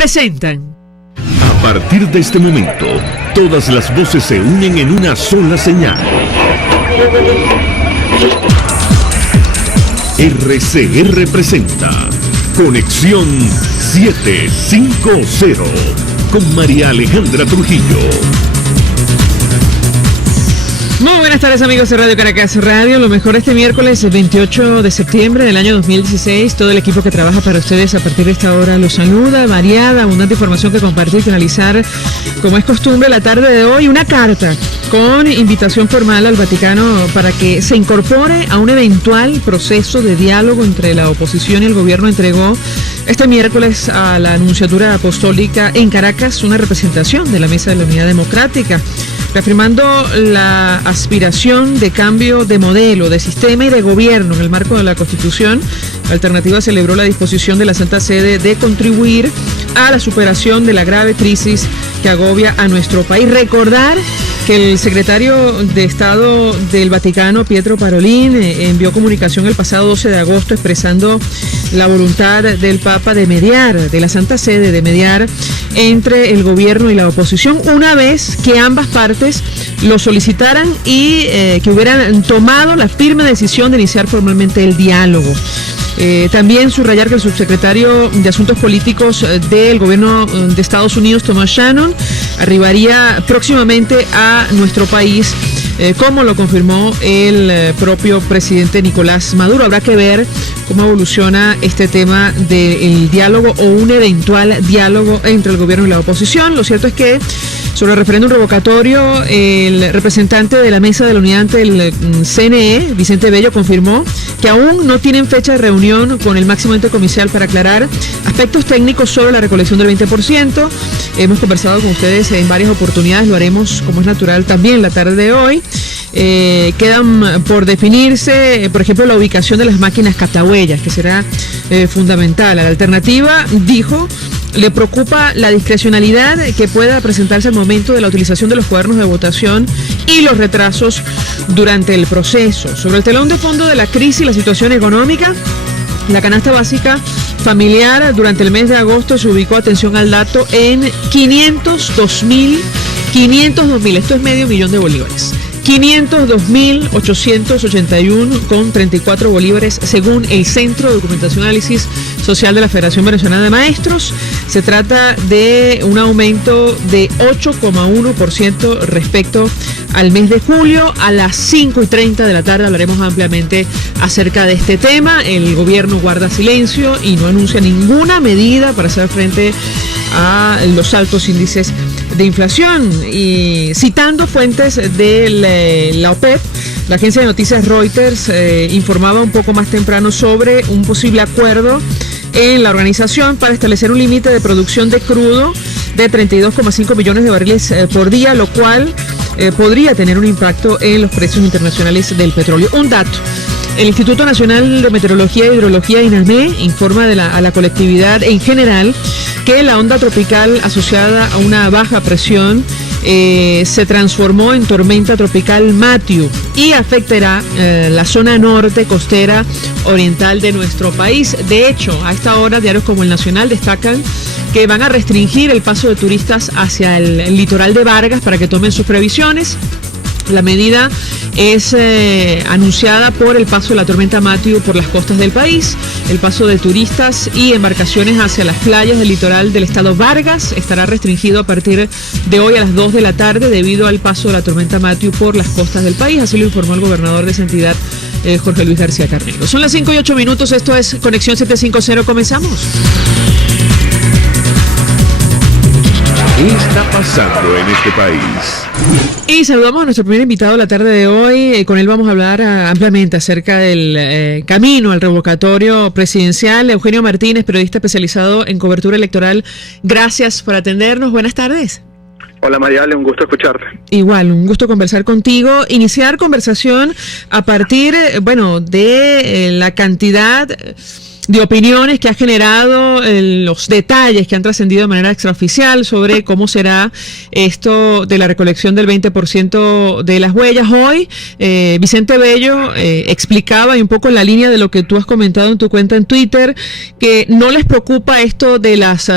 presentan. A partir de este momento, todas las voces se unen en una sola señal. RCR presenta Conexión 750 con María Alejandra Trujillo. Muy buenas tardes, amigos de Radio Caracas Radio. Lo mejor este miércoles 28 de septiembre del año 2016. Todo el equipo que trabaja para ustedes a partir de esta hora los saluda. Variada, abundante información que compartir y finalizar, como es costumbre, la tarde de hoy. Una carta con invitación formal al Vaticano para que se incorpore a un eventual proceso de diálogo entre la oposición y el gobierno. Entregó este miércoles a la Nunciatura Apostólica en Caracas una representación de la Mesa de la Unidad Democrática, reafirmando la aspiración de cambio de modelo, de sistema y de gobierno en el marco de la Constitución. La Alternativa celebró la disposición de la Santa Sede de contribuir a la superación de la grave crisis que agobia a nuestro país. Recordar que el secretario de Estado del Vaticano, Pietro Parolin, envió comunicación el pasado 12 de agosto expresando la voluntad del Papa de mediar, de la Santa Sede de mediar entre el gobierno y la oposición, una vez que ambas partes lo solicitaran y que hubieran tomado la firme decisión de iniciar formalmente el diálogo. También subrayar que el subsecretario de Asuntos Políticos del gobierno de Estados Unidos, Thomas Shannon, arribaría próximamente a nuestro país, como lo confirmó el propio presidente Nicolás Maduro. Habrá que ver cómo evoluciona este tema del diálogo o un eventual diálogo entre el gobierno y la oposición. Lo cierto es que sobre el referéndum revocatorio, el representante de la Mesa de la Unidad ante el CNE, Vicente Bello, confirmó que aún no tienen fecha de reunión con el máximo ente comicial para aclarar aspectos técnicos sobre la recolección del 20%. Hemos conversado con ustedes en varias oportunidades, lo haremos como es natural también la tarde de hoy. Quedan por definirse, por ejemplo, la ubicación de las máquinas catahuellas, que será fundamental. A la alternativa, dijo, le preocupa la discrecionalidad que pueda presentarse al momento de la utilización de los cuadernos de votación y los retrasos durante el proceso. Sobre el telón de fondo de la crisis y la situación económica, la canasta básica familiar durante el mes de agosto se ubicó, atención al dato, en 502.000, esto es medio millón de bolívares. 502.881,34 bolívares según el Centro de Documentación y Análisis Social de la Federación Venezolana de Maestros. Se trata de un aumento de 8,1% respecto al mes de julio. A las 5:30 de la tarde hablaremos ampliamente acerca de este tema. El gobierno guarda silencio y no anuncia ninguna medida para hacer frente a los altos índices de inflación. Y citando fuentes de la OPEP, la agencia de noticias Reuters informaba un poco más temprano sobre un posible acuerdo en la organización para establecer un límite de producción de crudo de 32,5 millones de barriles por día, lo cual podría tener un impacto en los precios internacionales del petróleo. Un dato: el Instituto Nacional de Meteorología e Hidrología, INAME, informa a la colectividad en general que la onda tropical asociada a una baja presión se transformó en tormenta tropical Matthew y afectará la zona norte costera oriental de nuestro país. De hecho, a esta hora, diarios como El Nacional destacan que van a restringir el paso de turistas hacia el litoral de Vargas para que tomen sus previsiones. La medida es anunciada por el paso de la tormenta Matthew por las costas del país. El paso de turistas y embarcaciones hacia las playas del litoral del estado Vargas estará restringido a partir de hoy a las 2 de la tarde debido al paso de la tormenta Matthew por las costas del país. Así lo informó el gobernador de esa entidad, Jorge Luis García Carneiro. Son las 5:08. Esto es Conexión 750. Comenzamos. ¿Qué está pasando en este país? Y saludamos a nuestro primer invitado de la tarde de hoy. Con él vamos a hablar ampliamente acerca del camino al revocatorio presidencial. Eugenio Martínez, periodista especializado en cobertura electoral. Gracias por atendernos. Buenas tardes. Hola Mariale, un gusto escucharte. Igual, un gusto conversar contigo. Iniciar conversación a partir, de la cantidad de opiniones que ha generado, los detalles que han trascendido de manera extraoficial sobre cómo será esto de la recolección del 20% de las huellas. Hoy, Vicente Bello explicaba y un poco en la línea de lo que tú has comentado en tu cuenta en Twitter, que no les preocupa esto de las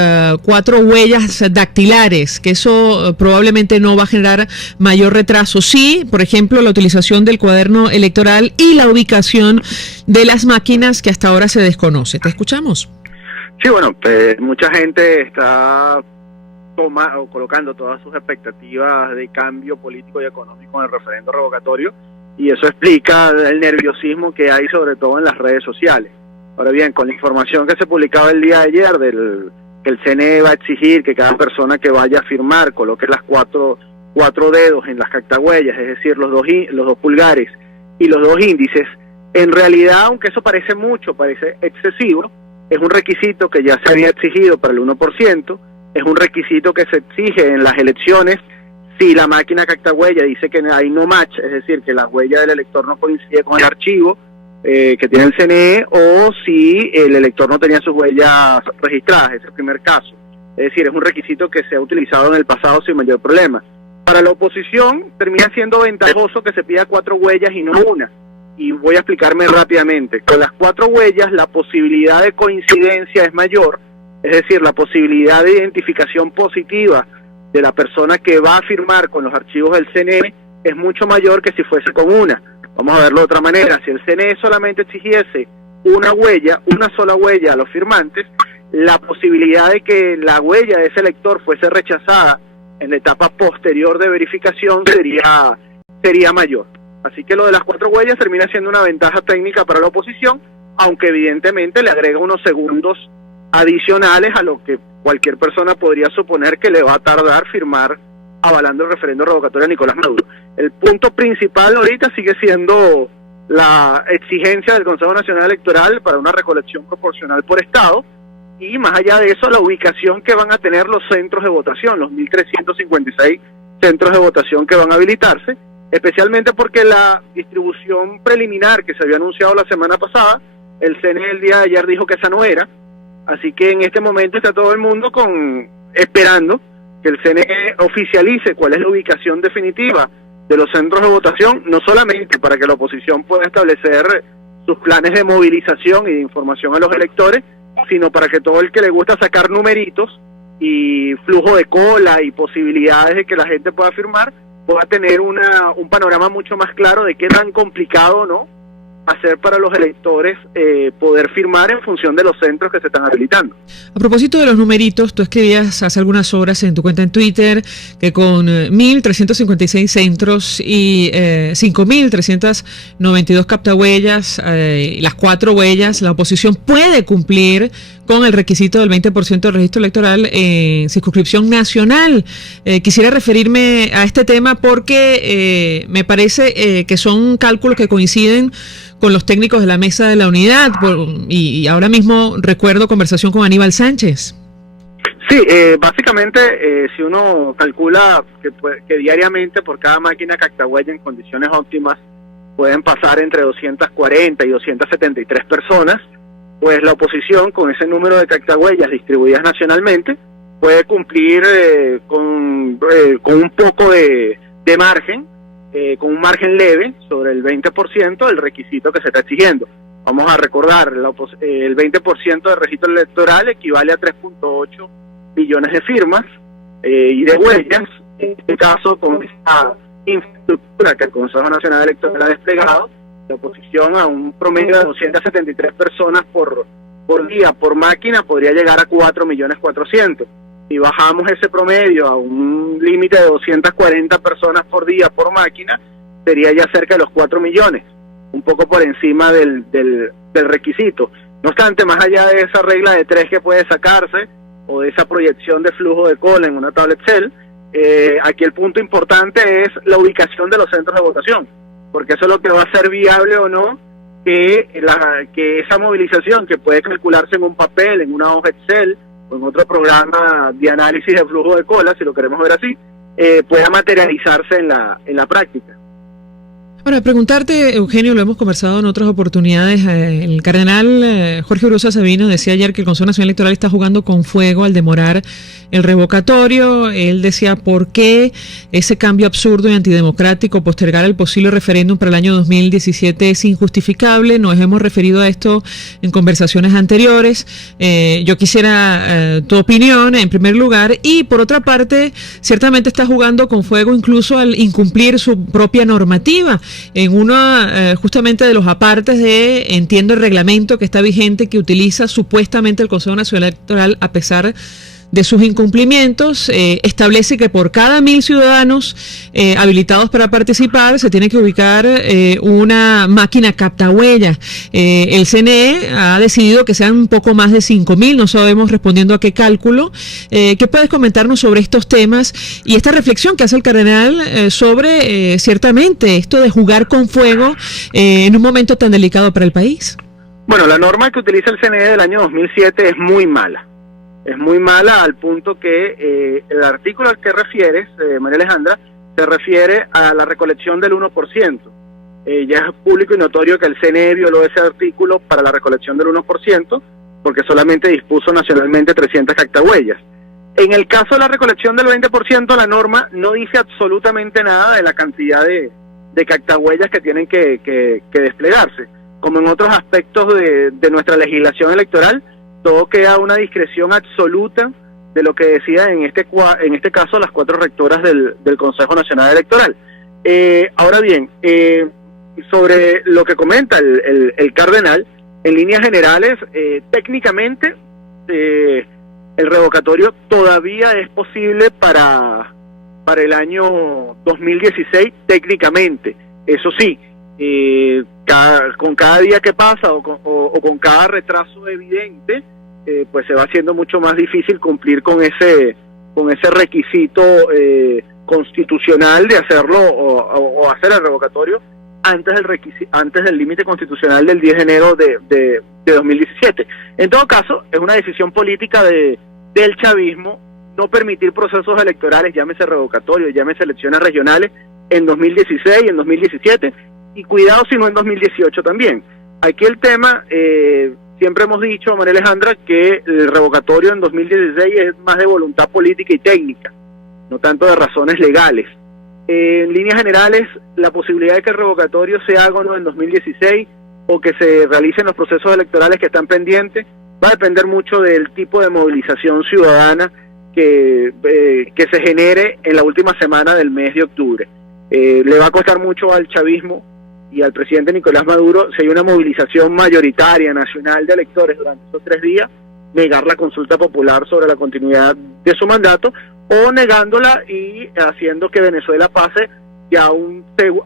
4 huellas dactilares, que eso probablemente no va a generar mayor retraso. Sí, por ejemplo, la utilización del cuaderno electoral y la ubicación de las máquinas que hasta ahora se desconoce. ¿Te escuchamos? Sí, bueno, mucha gente está colocando todas sus expectativas de cambio político y económico en el referendo revocatorio, y eso explica el nerviosismo que hay sobre todo en las redes sociales. Ahora bien, con la información que se publicaba el día de ayer que el CNE va a exigir que cada persona que vaya a firmar coloque las cuatro dedos en las cactahuellas, es decir, los dos pulgares y los 2 índices, en realidad, aunque eso parece mucho, parece excesivo, es un requisito que ya se había exigido para el 1%, es un requisito que se exige en las elecciones si la máquina cactahuella dice que hay no match, es decir, que la huella del elector no coincide con el archivo que tiene el CNE, o si el elector no tenía sus huellas registradas. Ese es el primer caso. Es decir, es un requisito que se ha utilizado en el pasado sin mayor problema. Para la oposición termina siendo ventajoso que se pida 4 huellas y no una. Y voy a explicarme rápidamente. Con las 4 huellas la posibilidad de coincidencia es mayor, es decir, la posibilidad de identificación positiva de la persona que va a firmar con los archivos del CNE es mucho mayor que si fuese con una. Vamos a verlo de otra manera. Si el CNE solamente exigiese una sola huella a los firmantes, la posibilidad de que la huella de ese elector fuese rechazada en la etapa posterior de verificación sería mayor. Así que lo de las 4 huellas termina siendo una ventaja técnica para la oposición, aunque evidentemente le agrega unos segundos adicionales a lo que cualquier persona podría suponer que le va a tardar firmar avalando el referendo revocatorio a Nicolás Maduro. El punto principal ahorita sigue siendo la exigencia del Consejo Nacional Electoral para una recolección proporcional por estado, y más allá de eso, la ubicación que van a tener los centros de votación, los 1.356 centros de votación que van a habilitarse, especialmente porque la distribución preliminar que se había anunciado la semana pasada, el CNE el día de ayer dijo que esa no era, así que en este momento está todo el mundo esperando que el CNE oficialice cuál es la ubicación definitiva de los centros de votación, no solamente para que la oposición pueda establecer sus planes de movilización y de información a los electores, sino para que todo el que le gusta sacar numeritos y flujo de cola y posibilidades de que la gente pueda firmar, pueda tener un panorama mucho más claro de qué tan complicado o no hacer para los electores poder firmar en función de los centros que se están habilitando. A propósito de los numeritos, tú escribías hace algunas horas en tu cuenta en Twitter que con 1.356 centros y 5.392 captahuellas, las 4 huellas, la oposición puede cumplir con el requisito del 20% del registro electoral en circunscripción nacional. Quisiera referirme a este tema porque me parece que son cálculos que coinciden con los técnicos de la Mesa de la Unidad, y ahora mismo recuerdo conversación con Aníbal Sánchez. Sí, básicamente si uno calcula que diariamente por cada máquina cactahuella en condiciones óptimas pueden pasar entre 240 y 273 personas, pues la oposición con ese número de cactahuellas distribuidas nacionalmente puede cumplir con un poco de margen, con un margen leve sobre el 20% del requisito que se está exigiendo. Vamos a recordar, el 20% del registro electoral equivale a 3.8 millones de firmas y de huellas. En este caso, con esta infraestructura que el Consejo Nacional Electoral ha desplegado, la oposición a un promedio de 273 personas por día, por máquina, podría llegar a 4.400.000. Si bajamos ese promedio a un límite de 240 personas por día por máquina, sería ya cerca de los 4 millones, un poco por encima del requisito. No obstante, más allá de esa regla de 3 que puede sacarse, o de esa proyección de flujo de cola en una tabla Excel, aquí el punto importante es la ubicación de los centros de votación, porque eso es lo que va a hacer viable o no que esa movilización, que puede calcularse en un papel, en una hoja Excel, o en otro programa de análisis de flujo de cola, si lo queremos ver así, pueda materializarse en la práctica. Ahora, preguntarte, Eugenio, lo hemos conversado en otras oportunidades, el cardenal Jorge Urosa Sabino decía ayer que el Consejo Nacional Electoral está jugando con fuego al demorar el revocatorio. Él decía, ¿por qué ese cambio absurdo y antidemocrático, postergar el posible referéndum para el año 2017 es injustificable? Nos hemos referido a esto en conversaciones anteriores. Yo quisiera tu opinión, en primer lugar, y por otra parte, ciertamente está jugando con fuego incluso al incumplir su propia normativa. En uno justamente de los apartes de, entiendo, el reglamento que está vigente, que utiliza supuestamente el Consejo Nacional Electoral a pesar de sus incumplimientos, establece que por cada 1.000 ciudadanos habilitados para participar se tiene que ubicar una máquina captahuellas. El CNE ha decidido que sean un poco más de 5.000, no sabemos respondiendo a qué cálculo. ¿Qué puedes comentarnos sobre estos temas y esta reflexión que hace el cardenal sobre ciertamente esto de jugar con fuego en un momento tan delicado para el país? Bueno, la norma que utiliza el CNE del año 2007 es muy mala. Es muy mala al punto que el artículo al que refieres, María Alejandra, se refiere a la recolección del 1%. Ya es público y notorio que el CNE violó ese artículo para la recolección del 1%, porque solamente dispuso nacionalmente 300 captahuellas. En el caso de la recolección del 20%, la norma no dice absolutamente nada de la cantidad de captahuellas que tienen que desplegarse. Como en otros aspectos de nuestra legislación electoral, todo queda a una discreción absoluta de lo que decía en este caso las 4 rectoras del Consejo Nacional Electoral. Ahora bien, sobre lo que comenta el cardenal, en líneas generales, técnicamente el revocatorio todavía es posible para el año 2016, técnicamente. Eso sí, con cada día que pasa o con cada retraso evidente, pues se va haciendo mucho más difícil cumplir con ese requisito constitucional de hacerlo o hacer el revocatorio antes del límite constitucional del 10 de enero de 2017. En todo caso, es una decisión política del chavismo no permitir procesos electorales, llámese revocatorio, llámese elecciones regionales, en 2016 y en 2017, y cuidado si no en 2018 también. Aquí el tema, siempre hemos dicho, María Alejandra, que el revocatorio en 2016 es más de voluntad política y técnica, no tanto de razones legales. En líneas generales, la posibilidad de que el revocatorio se haga o no en 2016 o que se realicen los procesos electorales que están pendientes va a depender mucho del tipo de movilización ciudadana que se genere en la última semana del mes de octubre. Le va a costar mucho al chavismo y al presidente Nicolás Maduro, si hay una movilización mayoritaria nacional de electores durante esos 3 días, negar la consulta popular sobre la continuidad de su mandato o negándola y haciendo que Venezuela pase ya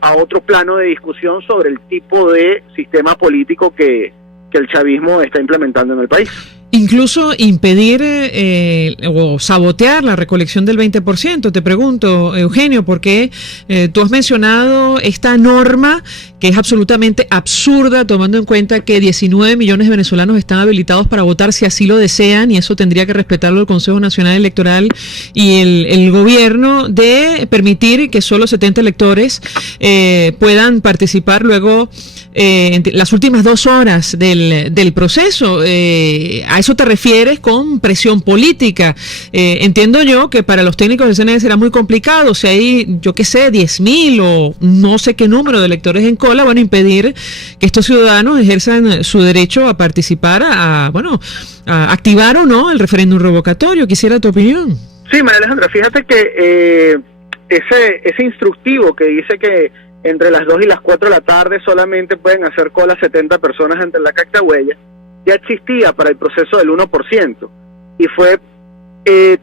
a otro plano de discusión sobre el tipo de sistema político que el chavismo está implementando en el país. Incluso impedir o sabotear la recolección del 20%. Te pregunto, Eugenio, porque tú has mencionado esta norma que es absolutamente absurda, tomando en cuenta que 19 millones de venezolanos están habilitados para votar si así lo desean, y eso tendría que respetarlo el Consejo Nacional Electoral y el gobierno, de permitir que solo 70 electores puedan participar luego en las últimas 2 horas del proceso. ¿A eso te refieres con presión política? Entiendo yo que para los técnicos del CNE será muy complicado, si hay, yo qué sé, 10.000 o no sé qué número de electores en cola, bueno, impedir que estos ciudadanos ejerzan su derecho a participar, a activar o no el referéndum revocatorio. Quisiera tu opinión. Sí, María Alejandra, fíjate que ese instructivo que dice que entre las 2 y las 4 de la tarde solamente pueden hacer cola 70 personas entre la captahuella, ya existía para el proceso del 1%, y fue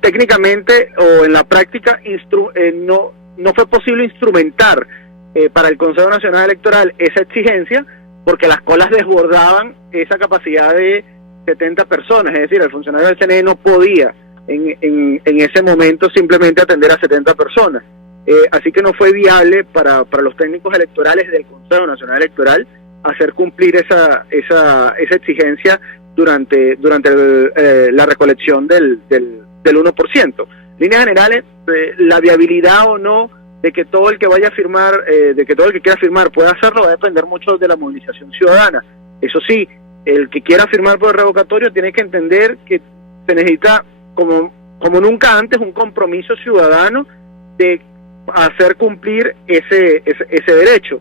técnicamente o en la práctica no fue posible instrumentar para el Consejo Nacional Electoral esa exigencia, porque las colas desbordaban esa capacidad de 70 personas, es decir, el funcionario del CNE no podía en ese momento simplemente atender a 70 personas. Así que no fue viable para los técnicos electorales del Consejo Nacional Electoral hacer cumplir esa exigencia durante la recolección del 1%. En líneas generales, la viabilidad o no de que todo el que vaya a firmar, de que todo el que quiera firmar pueda hacerlo, va a depender mucho de la movilización ciudadana. Eso sí, el que quiera firmar por el revocatorio tiene que entender que se necesita, como nunca antes, un compromiso ciudadano de hacer cumplir ese derecho,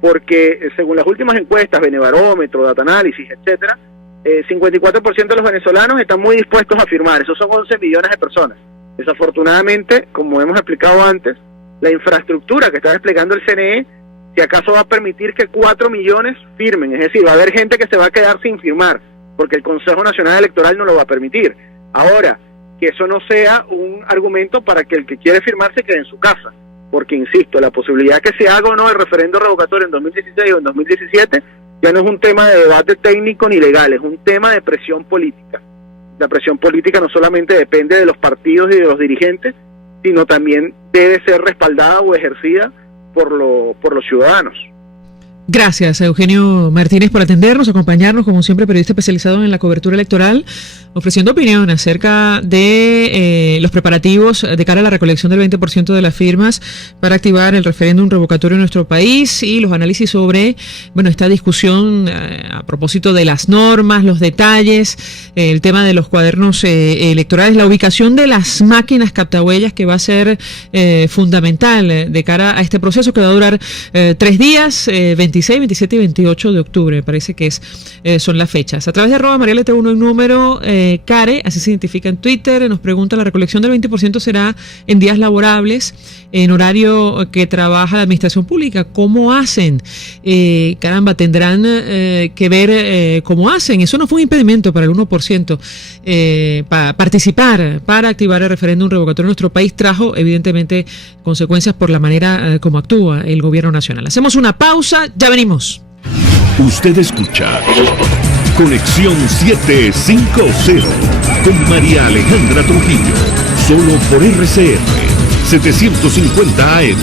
porque según las últimas encuestas, Benebarómetro, Data Análisis, etcétera, 54% de los venezolanos están muy dispuestos a firmar. Esos son 11 millones de personas. Desafortunadamente, como hemos explicado antes, la infraestructura que está desplegando el CNE, si acaso va a permitir que 4 millones firmen, es decir, va a haber gente que se va a quedar sin firmar, porque el Consejo Nacional Electoral no lo va a permitir. Ahora, que eso no sea un argumento para que el que quiere firmar se quede en su casa, porque insisto, la posibilidad que se haga o no el referendo revocatorio en 2016 o en 2017 ya no es un tema de debate técnico ni legal, es un tema de presión política. La presión política no solamente depende de los partidos y de los dirigentes, sino también debe ser respaldada o ejercida por los ciudadanos. Gracias, Eugenio Martínez, por atendernos, acompañarnos, como siempre, periodista especializado en la cobertura electoral, ofreciendo opinión acerca de los preparativos de cara a la recolección del 20% de las firmas para activar el referéndum revocatorio en nuestro país y los análisis sobre, esta discusión a propósito de las normas, los detalles, el tema de los cuadernos electorales, la ubicación de las máquinas captahuellas, que va a ser fundamental de cara a este proceso que va a durar 3 días, 26, 27 y 28 de octubre, parece que son las fechas. A través de @marialet1 en número, Care, así se identifica en Twitter, nos pregunta: la recolección del 20% será en días laborables, en horario que trabaja la administración pública. ¿Cómo hacen? Caramba, tendrán que ver cómo hacen. Eso no fue un impedimento para el 1% para participar, para activar el referéndum revocatorio en nuestro país. Trajo, evidentemente, consecuencias por la manera como actúa el gobierno nacional. Hacemos una pausa, ya venimos. Usted escucha Conexión 750 con María Alejandra Trujillo, solo por RCR 750 AM.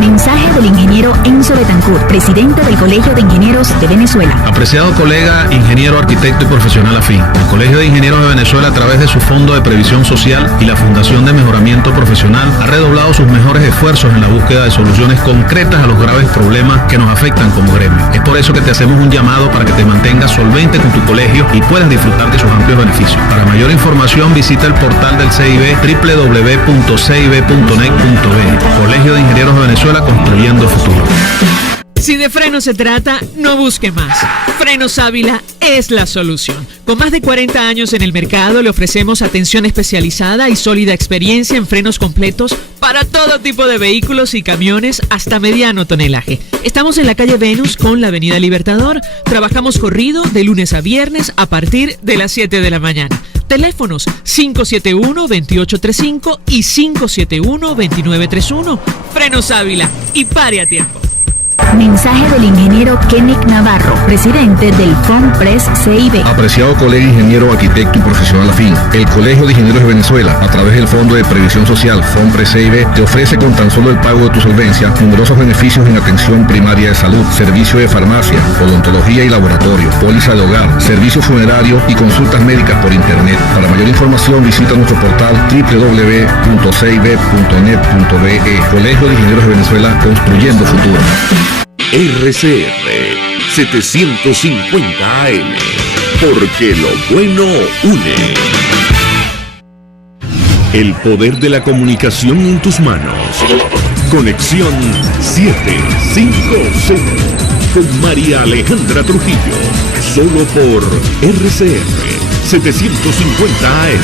Mensaje del ingeniero Enzo Betancourt, presidente del Colegio de Ingenieros de Venezuela. Apreciado colega, ingeniero, arquitecto y profesional afín, el Colegio de Ingenieros de Venezuela, a través de su Fondo de Previsión Social y la Fundación de Mejoramiento Profesional, ha redoblado sus mejores esfuerzos en la búsqueda de soluciones concretas a los graves problemas que nos afectan como gremio. Es por eso que te hacemos un llamado para que te mantengas solvente con tu colegio y puedas disfrutar de sus amplios beneficios. Para mayor información, visita el portal del CIB, www.cib.net.be. Colegio de Ingenieros de Venezuela, construyendo futuro. Si de frenos se trata, no busque más. Frenos Ávila es la solución. Con más de 40 años en el mercado, le ofrecemos atención especializada y sólida experiencia en frenos completos para todo tipo de vehículos y camiones hasta mediano tonelaje. Estamos en la calle Venus con la avenida Libertador. Trabajamos corrido de lunes a viernes a partir de las 7 de la mañana. Teléfonos 571-2835 y 571-2931. Frenos Ávila, y pare a tiempo. Mensaje del ingeniero Kenneth Navarro, presidente del FONPRES CIB. Apreciado colega ingeniero, arquitecto y profesional afín, el Colegio de Ingenieros de Venezuela, a través del Fondo de Previsión Social FONPRES CIB, te ofrece con tan solo el pago de tu solvencia numerosos beneficios en atención primaria de salud, servicio de farmacia, odontología y laboratorio, póliza de hogar, servicio funerario y consultas médicas por internet. Para mayor información, visita nuestro portal www.cib.net.be. Colegio de Ingenieros de Venezuela, construyendo futuro. RCR 750 AM, porque lo bueno une. El poder de la comunicación en tus manos. Conexión 750 con María Alejandra Trujillo, solo por RCR 750 AM.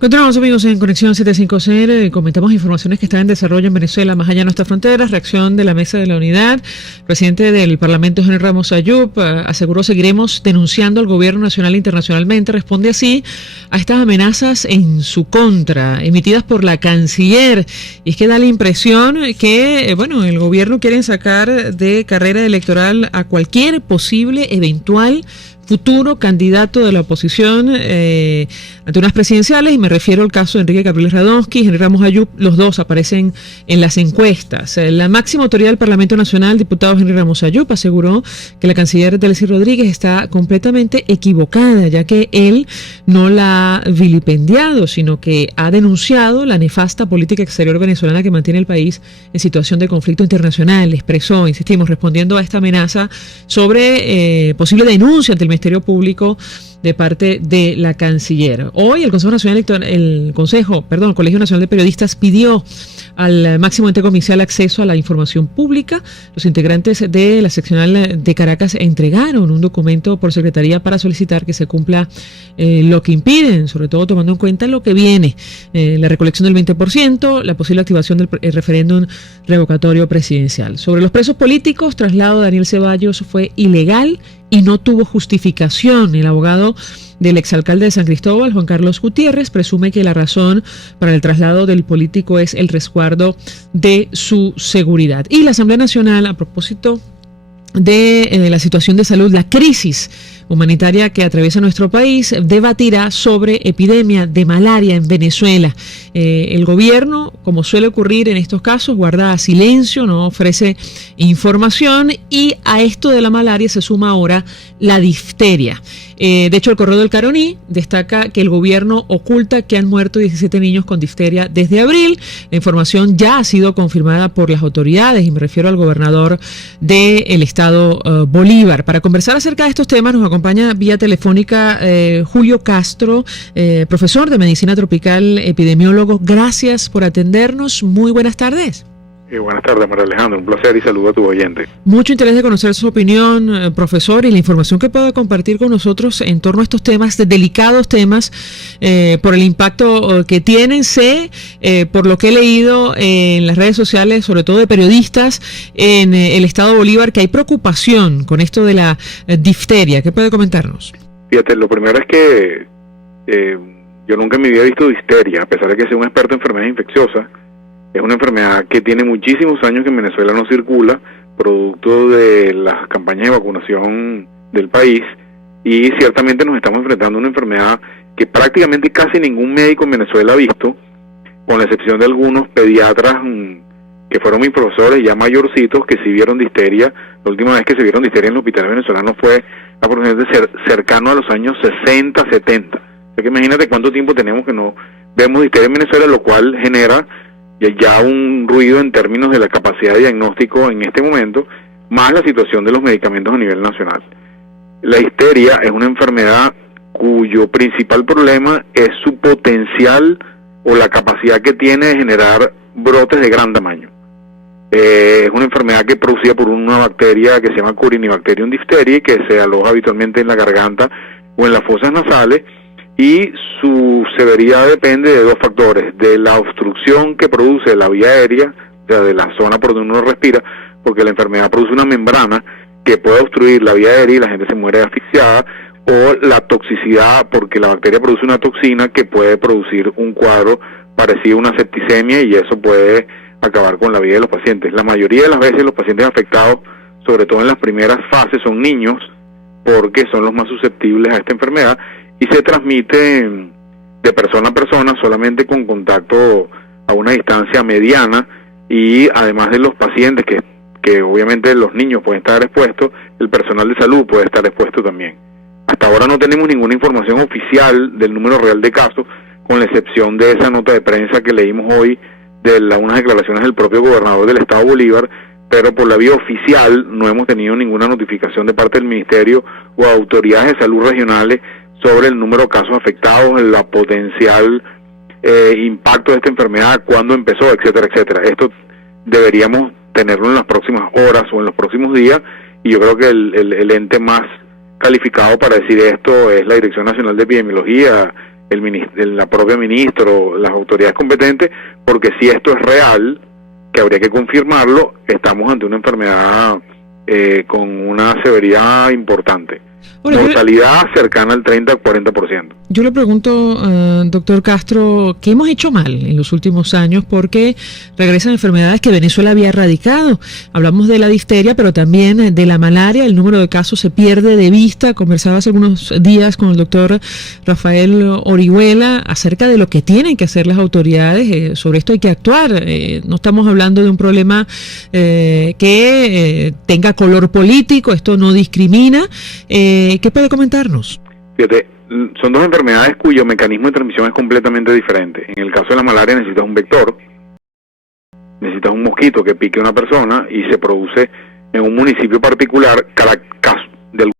Continuamos, amigos, en Conexión 750. Comentamos informaciones que están en desarrollo en Venezuela, más allá de nuestras fronteras. Reacción de la Mesa de la Unidad. El presidente del Parlamento, Henry Ramos Ayub, aseguró: seguiremos denunciando al gobierno nacional e internacionalmente. Responde así a estas amenazas en su contra, emitidas por la canciller. Y es que da la impresión que, el gobierno quiere sacar de carrera electoral a cualquier posible, eventual futuro candidato de la oposición ante unas presidenciales, y me refiero al caso de Enrique Capriles Radonsky y Henry Ramos Ayub. Los dos aparecen en las encuestas. La máxima autoridad del Parlamento Nacional, diputado Henry Ramos Ayub, aseguró que la canciller Delcy Rodríguez está completamente equivocada, ya que él no la ha vilipendiado, sino que ha denunciado la nefasta política exterior venezolana que mantiene el país en situación de conflicto internacional. Expresó, insistimos, respondiendo a esta amenaza sobre posible denuncia ante el Ministerio Público de parte de la canciller. Hoy el Colegio Nacional de Periodistas pidió al máximo ente comicial acceso a la información pública. Los integrantes de la seccional de Caracas entregaron un documento por secretaría para solicitar que se cumpla lo que impiden, sobre todo tomando en cuenta lo que viene, la recolección del 20%, la posible activación del referéndum revocatorio presidencial. Sobre los presos políticos, traslado de Daniel Ceballos fue ilegal y no tuvo justificación. El abogado del exalcalde de San Cristóbal, Juan Carlos Gutiérrez, presume que la razón para el traslado del político es el resguardo de su seguridad. Y la Asamblea Nacional, a propósito de la situación de salud, la crisis humanitaria que atraviesa nuestro país, debatirá sobre epidemia de malaria en Venezuela. El gobierno, como suele ocurrir en estos casos, guarda silencio, no ofrece información, y a esto de la malaria se suma ahora la difteria. De hecho, el Correo del Caroní destaca que el gobierno oculta que han muerto 17 niños con difteria desde abril. La información ya ha sido confirmada por las autoridades, y me refiero al gobernador del estado Bolívar. Para conversar acerca de estos temas nos acompaña vía telefónica Julio Castro, profesor de Medicina Tropical, epidemiólogo. Gracias por atendernos. Muy buenas tardes. Buenas tardes, María Alejandra, un placer y saludo a tu oyente. Mucho interés de conocer su opinión, profesor, y la información que pueda compartir con nosotros en torno a estos temas, de delicados temas, por el impacto que tienen. Sé, por lo que he leído en las redes sociales, sobre todo de periodistas en el estado Bolívar, que hay preocupación con esto de la difteria. ¿Qué puede comentarnos? Fíjate, lo primero es que yo nunca me había visto difteria, a pesar de que soy un experto en enfermedades infecciosas. Es una enfermedad que tiene muchísimos años que en Venezuela no circula, producto de las campañas de vacunación del país, y ciertamente nos estamos enfrentando a una enfermedad que prácticamente casi ningún médico en Venezuela ha visto, con la excepción de algunos pediatras que fueron mis profesores ya mayorcitos, que sí vieron difteria. La última vez que se vieron difteria en los hospitales venezolanos fue aproximadamente cercano a los años 60, 70. O sea que imagínate cuánto tiempo tenemos que no vemos difteria en Venezuela, lo cual genera ya un ruido en términos de la capacidad de diagnóstico en este momento, más la situación de los medicamentos a nivel nacional. La difteria es una enfermedad cuyo principal problema es su potencial o la capacidad que tiene de generar brotes de gran tamaño. Es una enfermedad que es producida por una bacteria que se llama Corynebacterium diphtheriae, que se aloja habitualmente en la garganta o en las fosas nasales, y su severidad depende de dos factores: de la obstrucción que produce la vía aérea, o sea, de la zona por donde uno respira, porque la enfermedad produce una membrana que puede obstruir la vía aérea y la gente se muere asfixiada, o la toxicidad, porque la bacteria produce una toxina que puede producir un cuadro parecido a una septicemia, y eso puede acabar con la vida de los pacientes. La mayoría de las veces los pacientes afectados, sobre todo en las primeras fases, son niños, porque son los más susceptibles a esta enfermedad, y se transmite de persona a persona solamente con contacto a una distancia mediana, y además de los pacientes que obviamente los niños pueden estar expuestos, el personal de salud puede estar expuesto también. Hasta ahora no tenemos ninguna información oficial del número real de casos, con la excepción de esa nota de prensa que leímos hoy de unas declaraciones del propio gobernador del estado Bolívar, pero por la vía oficial no hemos tenido ninguna notificación de parte del ministerio o autoridades de salud regionales sobre el número de casos afectados, la potencial impacto de esta enfermedad, cuándo empezó, etcétera, etcétera. Esto deberíamos tenerlo en las próximas horas o en los próximos días, y yo creo que el ente más calificado para decir esto es la Dirección Nacional de Epidemiología, la propia ministro, las autoridades competentes, porque si esto es real, que habría que confirmarlo, estamos ante una enfermedad con una severidad importante. Mortalidad cercana al 30-40%. Yo le pregunto, doctor Castro, ¿qué hemos hecho mal en los últimos años? Porque regresan enfermedades que Venezuela había erradicado. Hablamos de la difteria, pero también de la malaria. El número de casos se pierde de vista. Conversaba hace algunos días con el doctor Rafael Orihuela acerca de lo que tienen que hacer las autoridades. Sobre esto hay que actuar. No estamos hablando de un problema que tenga color político. Esto no discrimina. ¿Qué puede comentarnos? Fíjate, son dos enfermedades cuyo mecanismo de transmisión es completamente diferente. En el caso de la malaria necesitas un vector, necesitas un mosquito que pique a una persona y se produce en un municipio particular. Cada caso de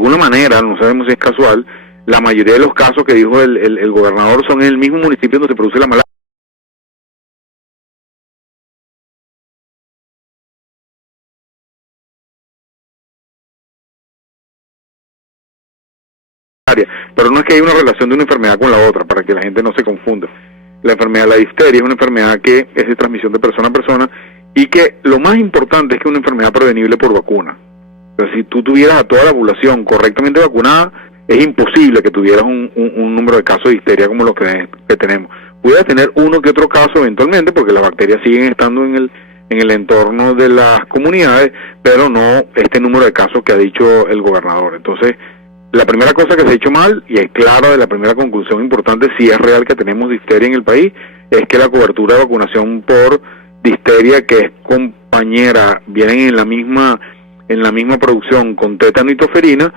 alguna manera, no sabemos si es casual, la mayoría de los casos que dijo el gobernador son en el mismo municipio donde se produce la malaria. Pero no es que haya una relación de una enfermedad con la otra, para que la gente no se confunda. La enfermedad de la difteria es una enfermedad que es de transmisión de persona a persona y que lo más importante es que es una enfermedad prevenible por vacuna. Entonces, si tú tuvieras a toda la población correctamente vacunada, es imposible que tuvieras un número de casos de difteria como los que tenemos. Puedes tener uno que otro caso eventualmente, porque las bacterias siguen estando en el entorno de las comunidades, pero no este número de casos que ha dicho el gobernador. Entonces, la primera cosa que se ha hecho mal, y es clara de la primera conclusión importante, si es real que tenemos difteria en el país, es que la cobertura de vacunación por difteria, que es compañera, vienen en la misma producción con tétano y toferina,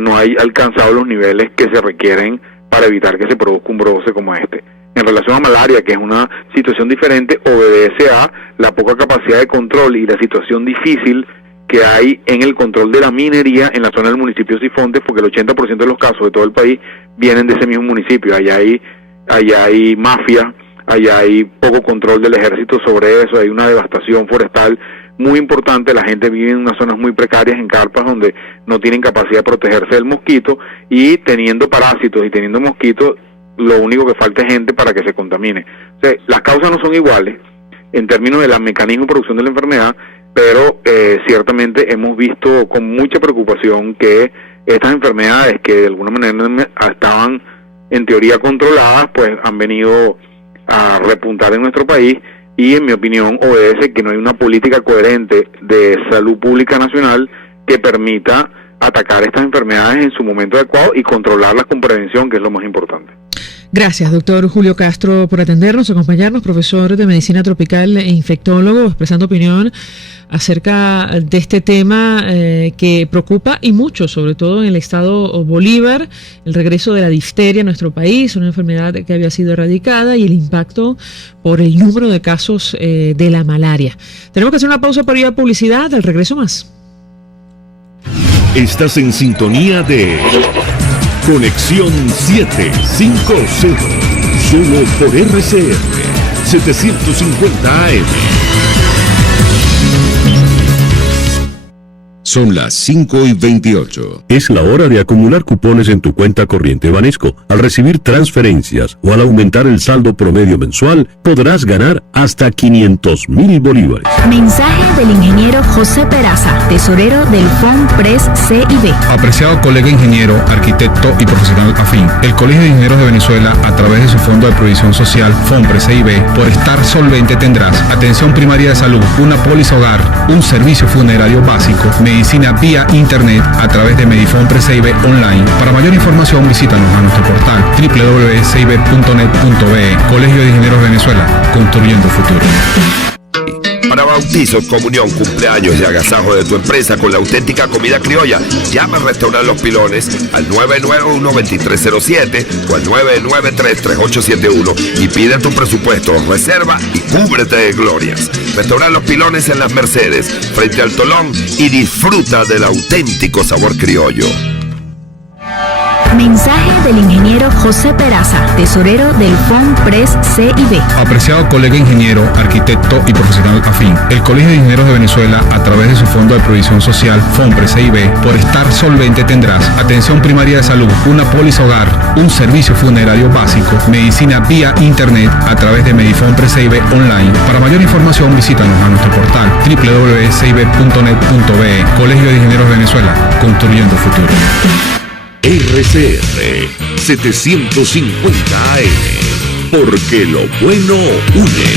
no hay alcanzado los niveles que se requieren para evitar que se produzca un brote como este. En relación a malaria, que es una situación diferente, obedece a la poca capacidad de control y la situación difícil que hay en el control de la minería en la zona del municipio de Sifontes, porque el 80% de los casos de todo el país vienen de ese mismo municipio. Allá hay mafia, allá hay poco control del ejército sobre eso, hay una devastación forestal muy importante, la gente vive en unas zonas muy precarias, en carpas donde no tienen capacidad de protegerse del mosquito, y teniendo parásitos y teniendo mosquitos, lo único que falta es gente para que se contamine. O sea, las causas no son iguales en términos de la mecanismo de producción de la enfermedad, pero ciertamente hemos visto con mucha preocupación que estas enfermedades, que de alguna manera estaban en teoría controladas, pues han venido a repuntar en nuestro país, y en mi opinión obedece que no hay una política coherente de salud pública nacional que permita atacar estas enfermedades en su momento adecuado y controlarlas con prevención, que es lo más importante. Gracias, doctor Julio Castro, por atendernos, acompañarnos, profesor de Medicina Tropical e infectólogo, expresando opinión acerca de este tema que preocupa y mucho, sobre todo en el estado Bolívar, el regreso de la difteria a nuestro país, una enfermedad que había sido erradicada, y el impacto por el número de casos de la malaria. Tenemos que hacer una pausa para ir a publicidad, al regreso más. Estás en sintonía de Conexión 750, solo por RCR 750 AM. Son las 5:28. Es la hora de acumular cupones en tu cuenta corriente Banesco. Al recibir transferencias o al aumentar el saldo promedio mensual, podrás ganar hasta 500,000 bolívares. Mensaje del ingeniero José Peraza, tesorero del FONPRES CIB. Apreciado colega ingeniero, arquitecto y profesional afín, el Colegio de Ingenieros de Venezuela, a través de su Fondo de Previsión Social, FONPRES CIB, por estar solvente tendrás atención primaria de salud, una póliza hogar, un servicio funerario básico, medicina vía internet a través de Medifon CIB online. Para mayor información visítanos a nuestro portal www.cib.net.be. Colegio de Ingenieros de Venezuela, construyendo futuro. Para bautizos, comunión, cumpleaños y agasajo de tu empresa con la auténtica comida criolla, llama al Restaurante Los Pilones al 991-2307 o al 993-3871 y pide tu presupuesto, reserva y cúbrete de glorias. Restaurante Los Pilones en Las Mercedes, frente al Tolón, y disfruta del auténtico sabor criollo. Mensaje del ingeniero José Peraza, tesorero del FOMPRES CIB. Apreciado colega ingeniero, arquitecto y profesional afín, el Colegio de Ingenieros de Venezuela, a través de su Fondo de Previsión Social, FOMPRES CIB, por estar solvente tendrás atención primaria de salud, una póliza hogar, un servicio funerario básico, medicina vía internet a través de Medifompress CIB online. Para mayor información visítanos a nuestro portal www.cib.net.be. Colegio de Ingenieros de Venezuela, construyendo futuro. RCR 750 AM, porque lo bueno une.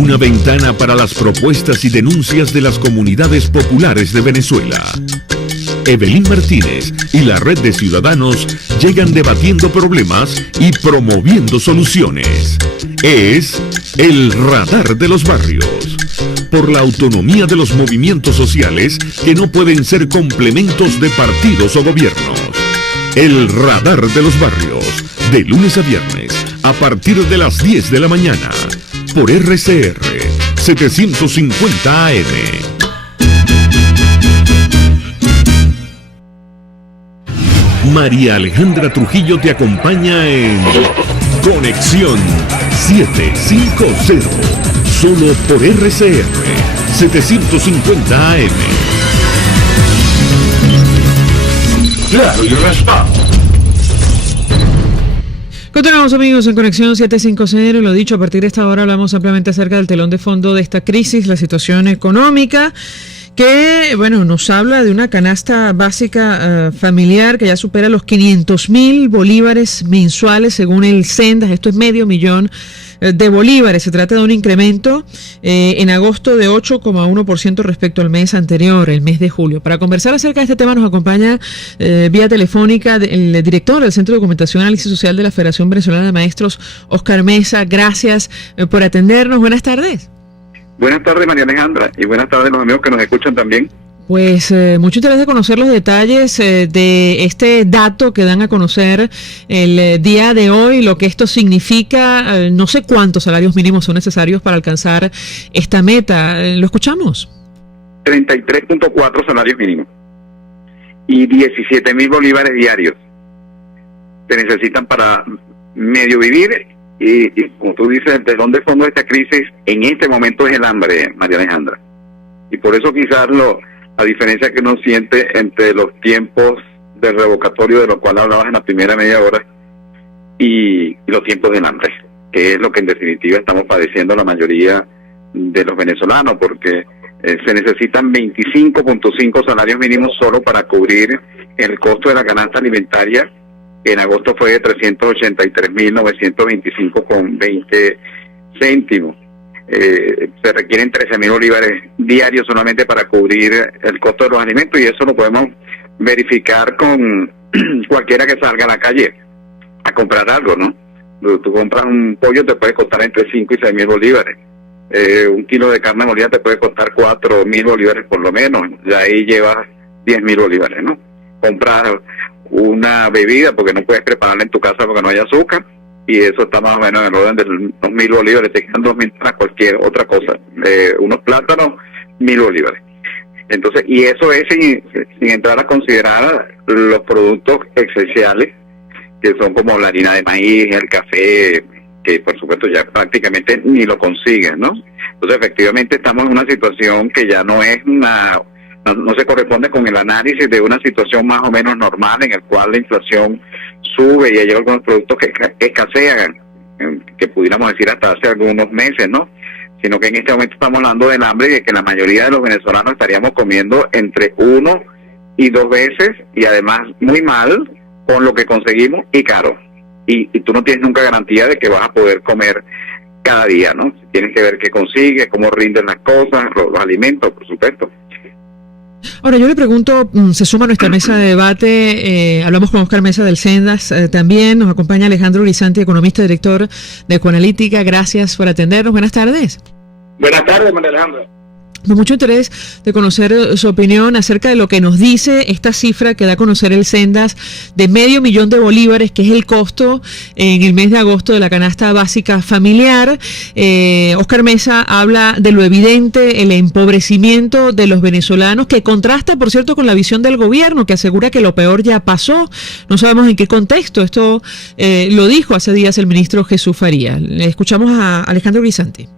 Una ventana para las propuestas y denuncias de las comunidades populares de Venezuela. Evelyn Martínez y la red de ciudadanos llegan debatiendo problemas y promoviendo soluciones. Es el Radar de los Barrios. Por la autonomía de los movimientos sociales que no pueden ser complementos de partidos o gobiernos. El Radar de los Barrios, de lunes a viernes, a partir de las 10 de la mañana, por RCR 750 AM. María Alejandra Trujillo te acompaña en Conexión 750, solo por RCR 750 AM. Claro y raspado. Continuamos, amigos, en Conexión 750. Lo dicho, a partir de esta hora hablamos ampliamente acerca del telón de fondo de esta crisis, la situación económica, que, bueno, nos habla de una canasta básica familiar que ya supera los 500.000 bolívares mensuales según el Sendas. Esto es $500,000 de bolívares. Se trata de un incremento en agosto de 8,1% respecto al mes anterior, el mes de julio. Para conversar acerca de este tema nos acompaña vía telefónica el director del Centro de Documentación y Análisis Social de la Federación Venezolana de Maestros, Oscar Mesa. Gracias por atendernos. Buenas tardes. Buenas tardes, María Alejandra, y buenas tardes a los amigos que nos escuchan también. Pues mucho interés de conocer los detalles de este dato que dan a conocer el día de hoy, lo que esto significa. No sé cuántos salarios mínimos son necesarios para alcanzar esta meta. ¿Lo escuchamos? 33.4 salarios mínimos y 17.000 bolívares diarios se necesitan para medio vivir. Y como tú dices, el telón de fondo de esta crisis en este momento es el hambre, María Alejandra. Y por eso quizás la diferencia que uno siente entre los tiempos del revocatorio, de lo cual hablabas en la primera media hora, y los tiempos del hambre, que es lo que en definitiva estamos padeciendo la mayoría de los venezolanos, porque se necesitan 25.5 salarios mínimos solo para cubrir el costo de la canasta alimentaria. En agosto fue de 383.925,20 céntimos. Se requieren 13.000 bolívares diarios solamente para cubrir el costo de los alimentos, y eso lo podemos verificar con cualquiera que salga a la calle a comprar algo, ¿no? Tú compras un pollo, te puede costar entre 5 y 6.000 bolívares. Un kilo de carne molida te puede costar 4.000 bolívares por lo menos. De ahí llevas 10.000 bolívares, ¿no? Compras una bebida porque no puedes prepararla en tu casa porque no hay azúcar, y eso está más o menos en el orden de los 2.000 bolívares, te quedan 2.000 para cualquier otra cosa. Unos plátanos, 1.000 bolívares. Entonces, y eso es sin entrar a considerar los productos esenciales, que son como la harina de maíz, el café, que por supuesto ya prácticamente ni lo consigues, ¿no? Entonces, efectivamente estamos en una situación que ya no es no se corresponde con el análisis de una situación más o menos normal, en el cual la inflación sube y hay algunos productos que escasean, que pudiéramos decir hasta hace algunos meses, ¿no? Sino que en este momento estamos hablando del hambre y de que la mayoría de los venezolanos estaríamos comiendo entre 1 y 2 veces, y además muy mal con lo que conseguimos y caro. Y tú no tienes nunca garantía de que vas a poder comer cada día, ¿no? Tienes que ver qué consigues, cómo rinden las cosas, los alimentos, por supuesto. Ahora, yo le pregunto, se suma a nuestra mesa de debate, hablamos con Oscar Mesa del Sendas, también nos acompaña Alejandro Urizanti, economista, director de Ecoanalítica. Gracias por atendernos. Buenas tardes. Buenas tardes, María Alejandra. Con mucho interés de conocer su opinión acerca de lo que nos dice esta cifra que da a conocer el Sendas de $500,000 de bolívares, que es el costo en el mes de agosto de la canasta básica familiar. Óscar Mesa habla de lo evidente, el empobrecimiento de los venezolanos, que contrasta, por cierto, con la visión del gobierno, que asegura que lo peor ya pasó. No sabemos en qué contexto. Esto lo dijo hace días el ministro Jesús Farías. Le escuchamos a Alejandro Guisante.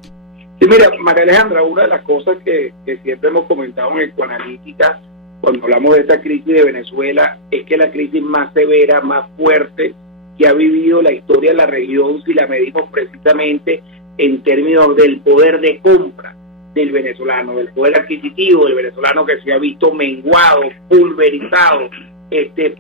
Sí, mira, María Alejandra, una de las cosas que siempre hemos comentado en Ecoanalítica cuando hablamos de esta crisis de Venezuela es que la crisis más severa, más fuerte que ha vivido la historia de la región, si la medimos precisamente en términos del poder de compra del venezolano, del poder adquisitivo del venezolano, que se ha visto menguado, pulverizado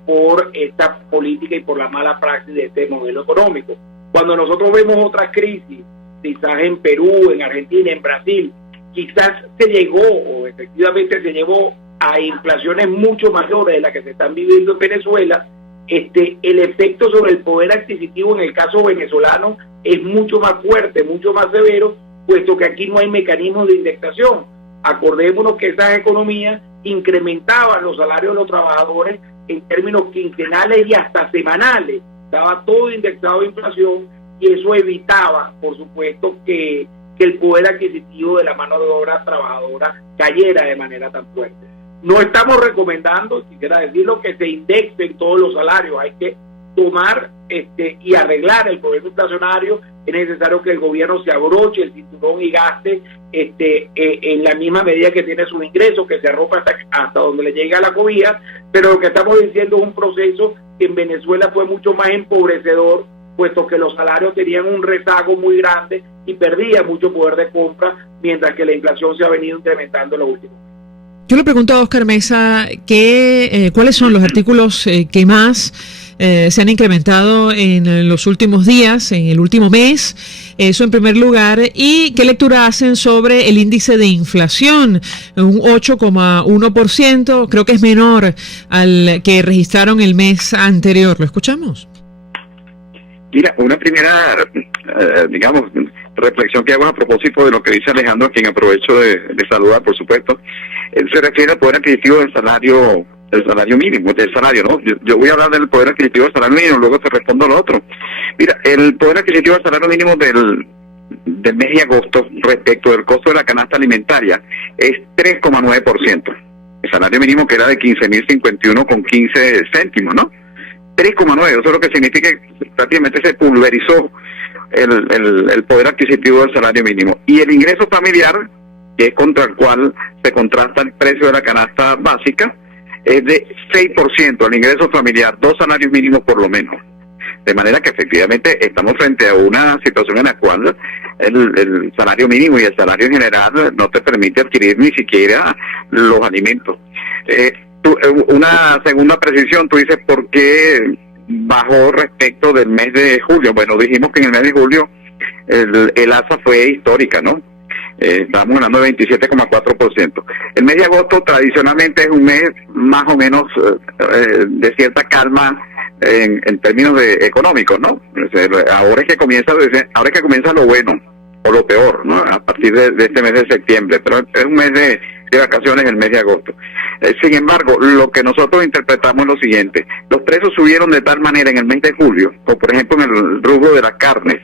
por esta política y por la mala praxis de este modelo económico. Cuando nosotros vemos otras crisis, quizás en Perú, en Argentina, en Brasil, quizás se llegó, o efectivamente se llevó a inflaciones mucho mayores de las que se están viviendo en Venezuela. El efecto sobre el poder adquisitivo en el caso venezolano es mucho más fuerte, mucho más severo, puesto que aquí no hay mecanismos de indexación. Acordémonos que esas economías incrementaban los salarios de los trabajadores en términos quincenales y hasta semanales. Estaba todo indexado a inflación, y eso evitaba, por supuesto, que el poder adquisitivo de la mano de obra trabajadora cayera de manera tan fuerte. No estamos recomendando, quisiera decirlo, que se indexen todos los salarios. Hay que tomar y arreglar el problema inflacionario. Es necesario que el gobierno se abroche el cinturón y gaste en la misma medida que tiene sus ingresos, que se arropa hasta donde le llega la cobija. Pero lo que estamos diciendo es un proceso que en Venezuela fue mucho más empobrecedor, puesto que los salarios tenían un rezago muy grande y perdía mucho poder de compra, mientras que la inflación se ha venido incrementando en los últimos años. Yo le pregunto a Óscar Mesa cuáles son los artículos que más se han incrementado en los últimos días, en el último mes, eso en primer lugar, y qué lectura hacen sobre el índice de inflación, un 8,1%, creo que es menor al que registraron el mes anterior. ¿Lo escuchamos? Mira, una primera, reflexión que hago a propósito de lo que dice Alejandro, a quien aprovecho de saludar, por supuesto, se refiere al poder adquisitivo del salario mínimo, del salario, ¿no? Yo voy a hablar del poder adquisitivo del salario mínimo, luego te respondo lo otro. Mira, el poder adquisitivo del salario mínimo del mes de agosto respecto del costo de la canasta alimentaria es 3,9%. El salario mínimo, que era de 15.051,15 céntimos, ¿no? 3,9, eso es lo que significa que prácticamente se pulverizó el poder adquisitivo del salario mínimo. Y el ingreso familiar, que es contra el cual se contrasta el precio de la canasta básica, es de 6% el ingreso familiar, 2 salarios mínimos por lo menos. De manera que efectivamente estamos frente a una situación en la cual el salario mínimo y el salario general no te permite adquirir ni siquiera los alimentos. Una segunda precisión, tú dices, ¿por qué bajó respecto del mes de julio? Bueno, dijimos que en el mes de julio el alza fue histórica, ¿no? Estábamos hablando de 27,4%. El mes de agosto tradicionalmente es un mes más o menos de cierta calma en términos económicos, ¿no? Ahora es que comienza lo bueno o lo peor, ¿no? A partir de este mes de septiembre, pero es un mes de vacaciones, el mes de agosto. Sin embargo, lo que nosotros interpretamos es lo siguiente: los precios subieron de tal manera en el mes de julio, o por ejemplo en el rubro de las carnes,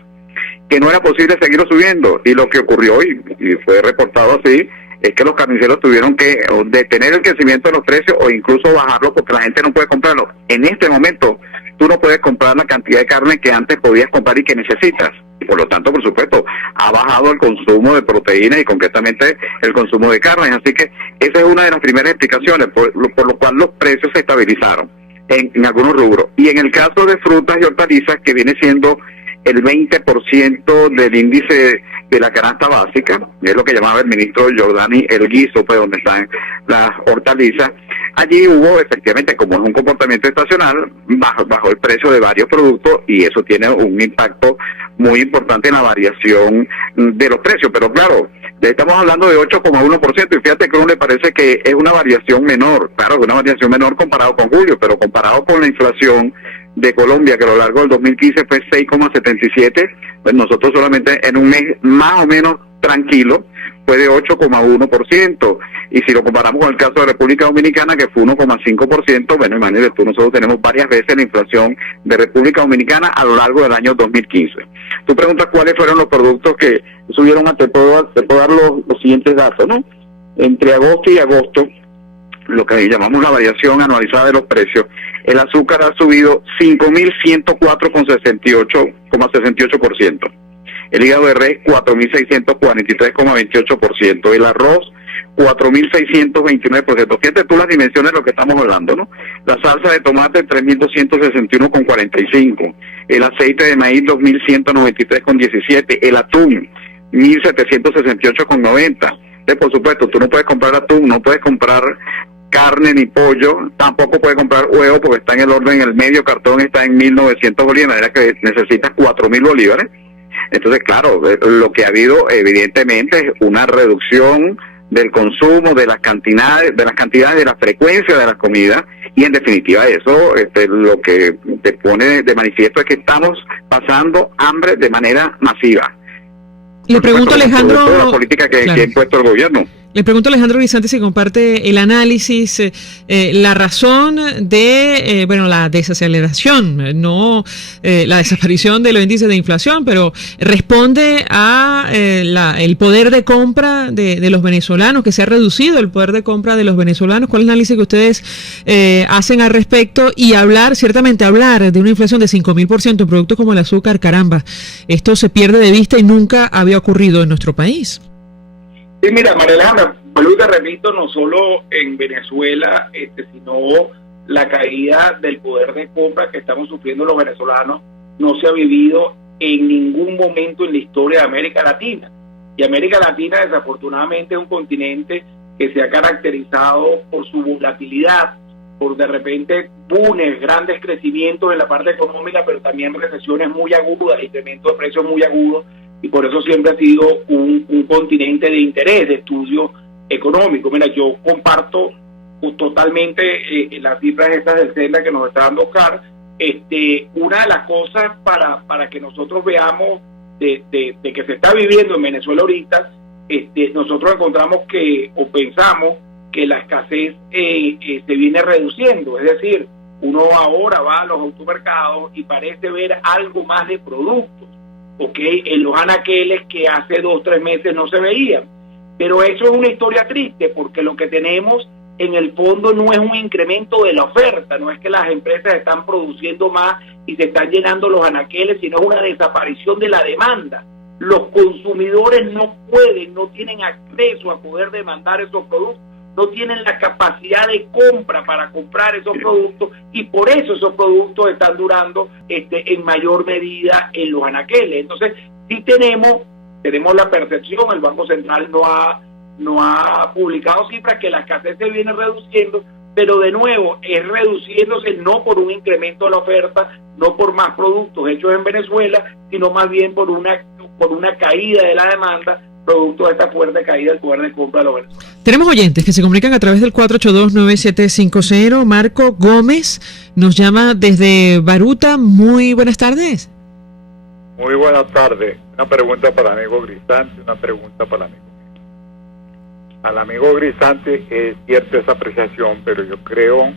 que no era posible seguirlo subiendo, y lo que ocurrió, y fue reportado así, es que los carniceros tuvieron que detener el crecimiento de los precios o incluso bajarlo porque la gente no puede comprarlo. En este momento, tú no puedes comprar la cantidad de carne que antes podías comprar y que necesitas. Y por lo tanto, por supuesto, ha bajado el consumo de proteínas y concretamente el consumo de carne. Así que esa es una de las primeras explicaciones por lo cual los precios se estabilizaron en algunos rubros. Y en el caso de frutas y hortalizas, que viene siendo el 20% del índice de la canasta básica, es lo que llamaba el ministro Giordani el guiso, pues donde están las hortalizas. Allí hubo efectivamente, como es un comportamiento estacional, bajo el precio de varios productos, y eso tiene un impacto muy importante en la variación de los precios. Pero claro, estamos hablando de 8,1%, y fíjate que a uno le parece que es una variación menor. Claro, es una variación menor comparado con julio, pero comparado con la inflación de Colombia, que a lo largo del 2015 fue 6,77, pues nosotros solamente en un mes más o menos tranquilo fue de 8,1%. Y si lo comparamos con el caso de República Dominicana, que fue 1,5%, bueno, imagínate tú, nosotros tenemos varias veces la inflación de República Dominicana a lo largo del año 2015. Tú preguntas cuáles fueron los productos que subieron, te puedo dar los siguientes datos, ¿no? Entre agosto y agosto, lo que llamamos la variación anualizada de los precios, el azúcar ha subido 5.104,68%. El hígado de res, 4.643,28%. El arroz, 4.629%. Fíjate tú las dimensiones de lo que estamos hablando, ¿no? La salsa de tomate, 3.261,45. El aceite de maíz, 2.193,17. El atún, 1.768,90. Por supuesto, tú no puedes comprar atún, no puedes comprar carne ni pollo, tampoco puedes comprar huevo porque está en el orden, el medio cartón está en 1.900 bolívares, de manera que necesitas 4.000 bolívares. Entonces, claro, lo que ha habido evidentemente es una reducción del consumo, de las cantidades, de la frecuencia de las comidas, y en definitiva eso lo que te pone de manifiesto es que estamos pasando hambre de manera masiva. Le pregunto, Alejandro, toda la política que ha impuesto el gobierno. Le pregunto a Alejandro Grisanti si comparte el análisis, la razón de, la desaceleración, no la desaparición de los índices de inflación, pero responde a el poder de compra de los venezolanos, que se ha reducido el poder de compra de los venezolanos. ¿Cuál es el análisis que ustedes hacen al respecto? Y ciertamente hablar de una inflación de 5.000% en productos como el azúcar, caramba, esto se pierde de vista y nunca había ocurrido en nuestro país. Sí, mira, María Alejandra, vuelvo y te repito, no solo en Venezuela, sino la caída del poder de compra que estamos sufriendo los venezolanos no se ha vivido en ningún momento en la historia de América Latina. Y América Latina, desafortunadamente, es un continente que se ha caracterizado por su volatilidad, por de repente grandes crecimientos en la parte económica, pero también recesiones muy agudas, incremento de precios muy agudos, y por eso siempre ha sido un continente de interés, de estudio económico. Mira, yo comparto totalmente las cifras estas del CENA que nos está dando Oscar. Una de las cosas para que nosotros veamos de que se está viviendo en Venezuela ahorita, nosotros encontramos pensamos que la escasez se viene reduciendo, es decir, uno ahora va a los automercados y parece ver algo más de productos, en los anaqueles que hace 2 o 3 meses no se veían. Pero eso es una historia triste, porque lo que tenemos en el fondo no es un incremento de la oferta, no es que las empresas están produciendo más y se están llenando los anaqueles, sino es una desaparición de la demanda. Los consumidores no tienen acceso a poder demandar esos productos, no tienen la capacidad de compra para comprar esos productos, y por eso esos productos están durando en mayor medida en los anaqueles. Entonces, sí tenemos la percepción, el Banco Central no ha publicado cifras, que la escasez se viene reduciendo, pero de nuevo es reduciéndose no por un incremento de la oferta, no por más productos hechos en Venezuela, sino más bien por una caída de la demanda, producto de esta fuerte caída del poder de compra de los venezolanos. Tenemos oyentes que se comunican a través del 482-9750. Marco Gómez nos llama desde Baruta. Muy buenas tardes. Muy buenas tardes. Una pregunta para el amigo Grisanti, una pregunta para el amigo. Al amigo Grisanti es cierta esa apreciación, pero yo creo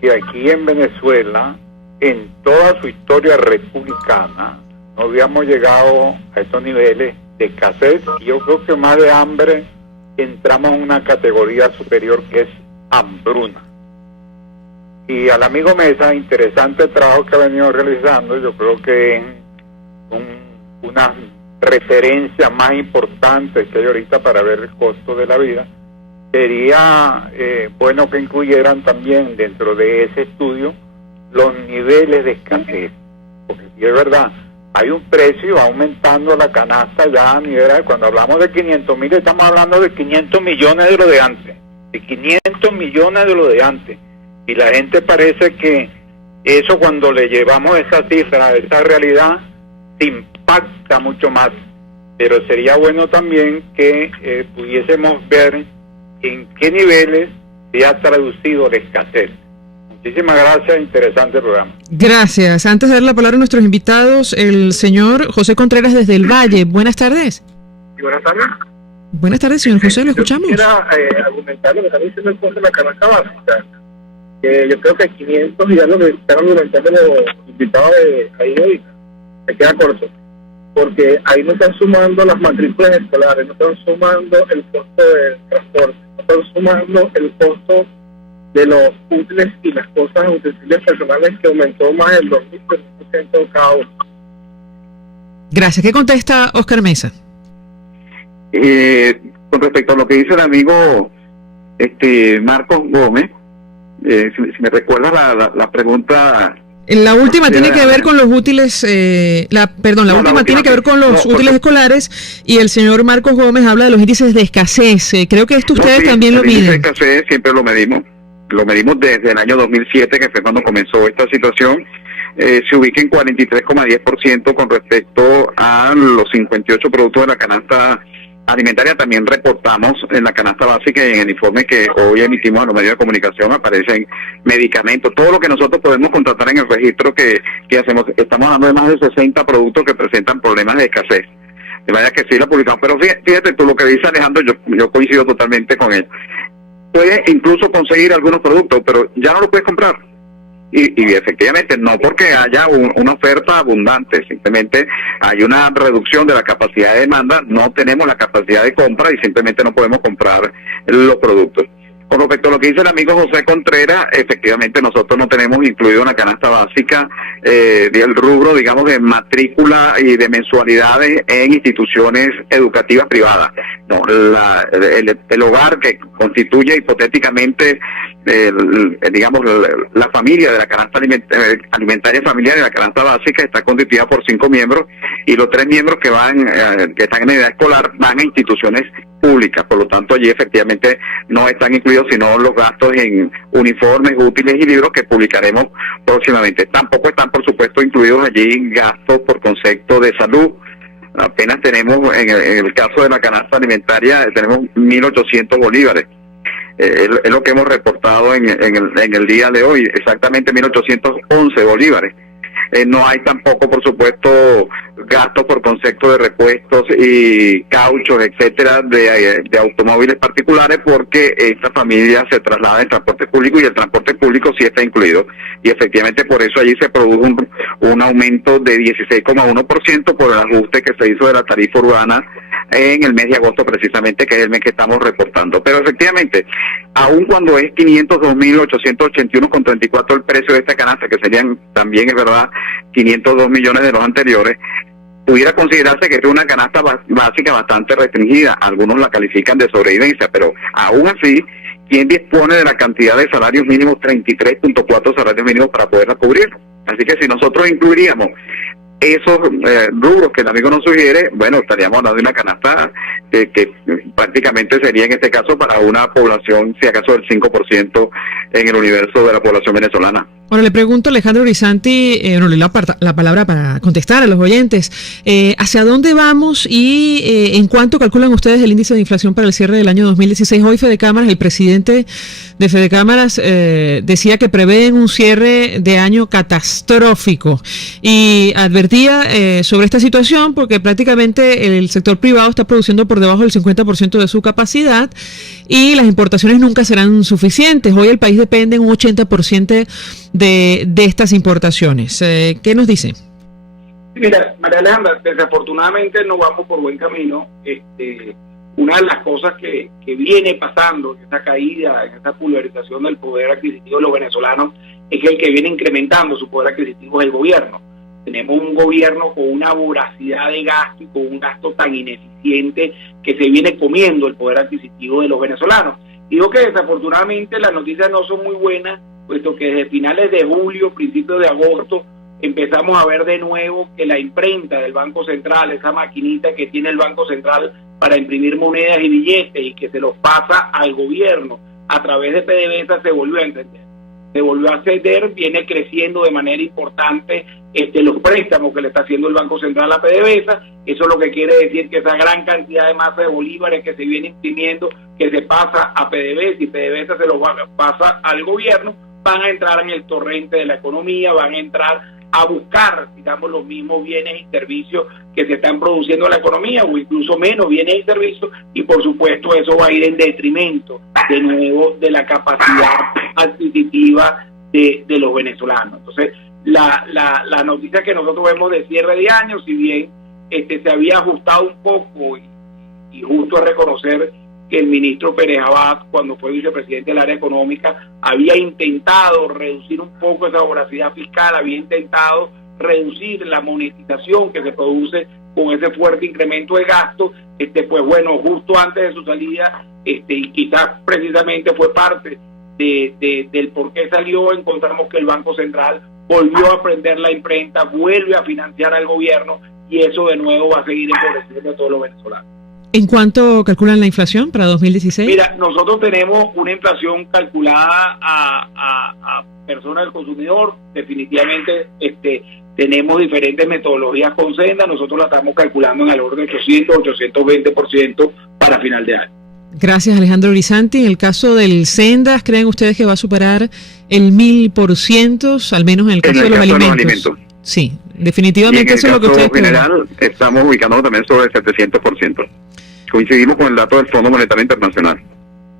que aquí en Venezuela, en toda su historia republicana, no habíamos llegado a estos niveles de escasez, y yo creo que más de hambre entramos en una categoría superior que es hambruna. Y al amigo Mesa, interesante el trabajo que ha venido realizando, yo creo que es una referencia más importante que hay ahorita para ver el costo de la vida. Sería bueno que incluyeran también dentro de ese estudio los niveles de escasez, porque si es verdad, hay un precio, va aumentando la canasta ya a nivel, cuando hablamos de 500.000, estamos hablando de 500 millones de lo de antes, de 500 millones de lo de antes, y la gente parece que eso, cuando le llevamos esa cifra, esa realidad, se impacta mucho más, pero sería bueno también que pudiésemos ver en qué niveles se ha traducido la escasez. Muchísimas gracias, interesante programa. Gracias. Antes de dar la palabra a nuestros invitados, el señor José Contreras desde el Valle. Buenas tardes. Buenas tardes. Buenas tardes, señor José, lo escuchamos. Yo quisiera argumentar lo que está diciendo el punto de la canasta básica. Yo creo que 500 y ya lo que están argumentando los invitados de ahí hoy, se queda corto. Porque ahí no están sumando las matrículas escolares, no están sumando el costo del transporte, no están sumando el costo de los útiles y las cosas utensilios personales que aumentó más del 2.000% cada uno. Gracias. ¿Qué contesta Oscar Mesa? Con respecto a lo que dice el amigo Marcos Gómez, si me recuerda la pregunta. La última tiene que ver con los útiles, la última tiene que ver con los útiles escolares, y el señor Marcos Gómez habla de los índices de escasez. Creo que esto ustedes también lo miden. El índice de escasez siempre lo medimos desde el año 2007, que fue cuando comenzó esta situación. Se ubica en 43,10% con respecto a los 58 productos de la canasta alimentaria. También reportamos en la canasta básica y en el informe que hoy emitimos a los medios de comunicación aparecen medicamentos, todo lo que nosotros podemos contratar en el registro que hacemos. Estamos hablando de más de 60 productos que presentan problemas de escasez. De manera que sí la publicamos, pero fíjate tú lo que dice Alejandro, yo coincido totalmente con él. Puedes incluso conseguir algunos productos, pero ya no lo puedes comprar. Y efectivamente, no porque haya una oferta abundante, simplemente hay una reducción de la capacidad de demanda, no tenemos la capacidad de compra y simplemente no podemos comprar los productos. Con respecto a lo que dice el amigo José Contreras, efectivamente nosotros no tenemos incluido en la canasta básica del rubro, digamos, de matrícula y de mensualidades en instituciones educativas privadas. No, el hogar que constituye hipotéticamente la familia de la canasta alimentaria familiar de la canasta básica está constituida por 5 miembros, y los 3 miembros que están en edad escolar van a instituciones públicas. Por lo tanto, allí efectivamente no están incluidos sino los gastos en uniformes, útiles y libros que publicaremos próximamente. Tampoco están, por supuesto, incluidos allí gastos por concepto de salud. Apenas tenemos, en el caso de la canasta alimentaria, tenemos 1.800 bolívares. Es lo que hemos reportado en el día de hoy, exactamente 1.811 bolívares. No hay tampoco, por supuesto, gastos por concepto de repuestos y cauchos, etcétera, de automóviles particulares, porque esta familia se traslada en transporte público y el transporte público sí está incluido. Y efectivamente por eso allí se produjo un aumento de 16,1% por el ajuste que se hizo de la tarifa urbana en el mes de agosto precisamente, que es el mes que estamos reportando. Pero efectivamente, aun cuando es 502.881,34 el precio de esta canasta, que serían también, es verdad, 502 millones de los anteriores, pudiera considerarse que es una canasta básica bastante restringida. Algunos la califican de sobrevivencia, pero aún así, ¿quién dispone de la cantidad de salarios mínimos? 33.4 salarios mínimos para poderla cubrir. Así que si nosotros incluiríamos esos rubros que el amigo nos sugiere, bueno, estaríamos hablando de una canasta que prácticamente sería en este caso para una población, si acaso, del 5% en el universo de la población venezolana. Ahora le pregunto a Alejandro Grisanti, le doy la palabra para contestar a los oyentes, ¿hacia dónde vamos y en cuánto calculan ustedes el índice de inflación para el cierre del año 2016? Hoy Fedecámaras, el presidente de Fedecámaras decía que prevén un cierre de año catastrófico y advertía sobre esta situación porque prácticamente el sector privado está produciendo por debajo del 50% de su capacidad y las importaciones nunca serán suficientes. Hoy el país depende en un 80% de estas importaciones. ¿Qué nos dice? Mira, María Alejandra, desafortunadamente no vamos por buen camino. Una de las cosas que viene pasando en esta caída, en esta pulverización del poder adquisitivo de los venezolanos, es que el que viene incrementando su poder adquisitivo es el gobierno. Tenemos un gobierno con una voracidad de gasto y con un gasto tan ineficiente que se viene comiendo el poder adquisitivo de los venezolanos. Digo que desafortunadamente las noticias no son muy buenas, puesto que desde finales de julio, principios de agosto, empezamos a ver de nuevo que la imprenta del Banco Central, esa maquinita que tiene el Banco Central para imprimir monedas y billetes y que se los pasa al gobierno a través de PDVSA, se volvió a entender. Se volvió a ceder, viene creciendo de manera importante los préstamos que le está haciendo el Banco Central a PDVSA. Eso lo que quiere decir que esa gran cantidad de masa de bolívares que se viene imprimiendo, que se pasa a PDVSA y PDVSA se los pasa al gobierno, van a entrar en el torrente de la economía, van a entrar a buscar, digamos, los mismos bienes y servicios que se están produciendo en la economía, o incluso menos bienes y servicios, y por supuesto eso va a ir en detrimento de nuevo de la capacidad adquisitiva de los venezolanos. Entonces, la noticia que nosotros vemos de cierre de año, si bien se había ajustado un poco, y justo a reconocer que el ministro Pérez Abad, cuando fue vicepresidente del área económica, había intentado reducir un poco esa voracidad fiscal, había intentado reducir la monetización que se produce con ese fuerte incremento de gasto, pues bueno, justo antes de su salida, y quizás precisamente fue parte del por qué salió, encontramos que el Banco Central volvió a prender la imprenta, vuelve a financiar al gobierno, y eso de nuevo va a seguir empobreciendo a todos los venezolanos. ¿En cuánto calculan la inflación para 2016? Mira, nosotros tenemos una inflación calculada a personas del consumidor. Definitivamente tenemos diferentes metodologías con Senda. Nosotros la estamos calculando en el orden de 800-820% para final de año. Gracias, Alejandro Grisanti. En el caso del Sendas, ¿creen ustedes que va a superar el 1000%, al menos en el caso de los alimentos? Sí, definitivamente eso es lo que ustedes creen. En el caso general, estamos ubicándonos también sobre el 700%. Coincidimos con el dato del Fondo Monetario Internacional.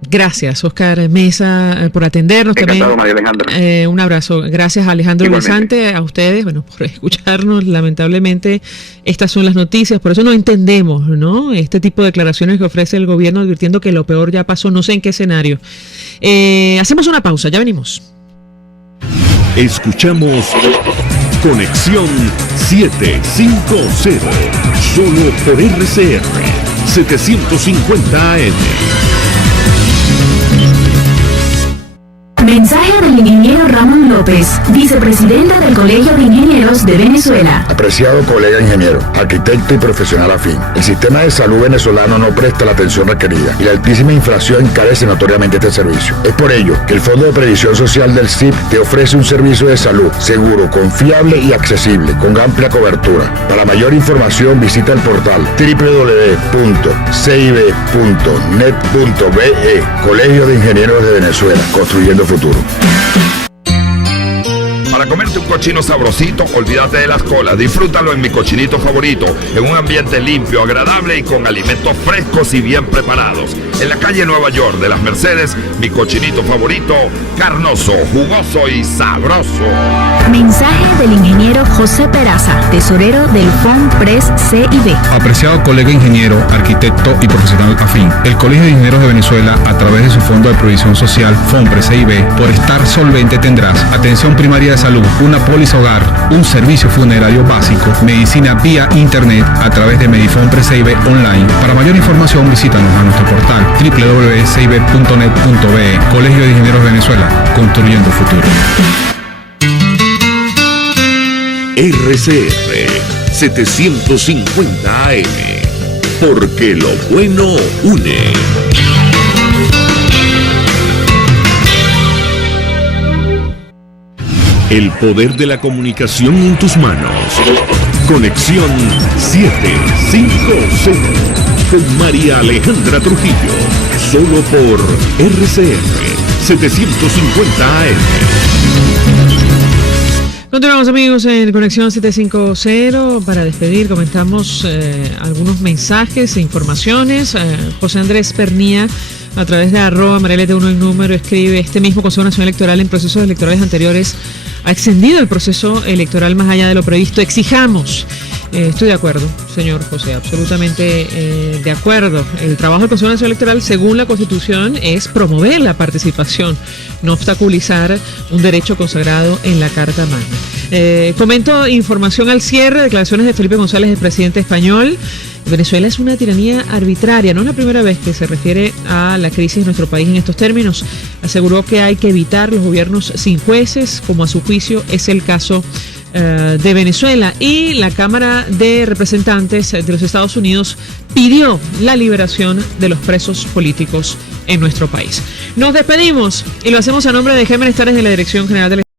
Gracias, Oscar Mesa, por atendernos. Encantado, también. María Alejandra. Un abrazo. Gracias, Alejandro Grisanti, a ustedes, bueno, por escucharnos. Lamentablemente, estas son las noticias. Por eso no entendemos, ¿no? Este tipo de declaraciones que ofrece el gobierno advirtiendo que lo peor ya pasó, no sé en qué escenario. Hacemos una pausa, ya venimos. Escuchamos Conexión 750, solo por RCR 750 AM. Mensaje del ingeniero Ramón López, vicepresidente del Colegio de Ingenieros de Venezuela. Apreciado colega ingeniero, arquitecto y profesional afín, el sistema de salud venezolano no presta la atención requerida y la altísima inflación encarece notoriamente este servicio. Es por ello que el Fondo de Previsión Social del CIP te ofrece un servicio de salud seguro, confiable y accesible, con amplia cobertura. Para mayor información visita el portal www.cib.net.be, Colegio de Ingenieros de Venezuela, construyendo futuro. Para comerte un cochino sabrosito, olvídate de las colas. Disfrútalo en Mi Cochinito Favorito, en un ambiente limpio, agradable y con alimentos frescos y bien preparados. En la calle Nueva York de las Mercedes, Mi Cochinito Favorito, carnoso, jugoso y sabroso. Mensaje del ingeniero José Peraza, tesorero del FONPRES CIB. Apreciado colega ingeniero, arquitecto y profesional afín, el Colegio de Ingenieros de Venezuela, a través de su Fondo de Previsión Social, FONPRES CIB, por estar solvente tendrás atención primaria de salud, una póliza hogar, un servicio funerario básico, medicina vía internet a través de Medifon CIB online. Para mayor información visítanos a nuestro portal www.cib.net.be. Colegio de Ingenieros de Venezuela, construyendo futuro. RCR 750 AM, porque lo bueno une. El poder de la comunicación en tus manos. Conexión 750 con María Alejandra Trujillo, solo por RCR 750 AM. Continuamos, amigos, en Conexión 750. Para despedir, comentamos algunos mensajes e informaciones. José Andrés Pernía, a través de @Marialete1 el número, escribe: este mismo Consejo Nacional Electoral en procesos electorales anteriores ha extendido el proceso electoral más allá de lo previsto. Exijamos. Estoy de acuerdo, señor José, absolutamente de acuerdo. El trabajo del Consejo Nacional Electoral, según la Constitución, es promover la participación, no obstaculizar un derecho consagrado en la Carta Magna. Comento información al cierre, declaraciones de Felipe González, el presidente español. Venezuela es una tiranía arbitraria. No es la primera vez que se refiere a la crisis de nuestro país en estos términos. Aseguró que hay que evitar los gobiernos sin jueces, como a su juicio es el caso de Venezuela. Y la Cámara de Representantes de los Estados Unidos pidió la liberación de los presos políticos en nuestro país. Nos despedimos y lo hacemos a nombre de Gémenes Tares, de la Dirección General del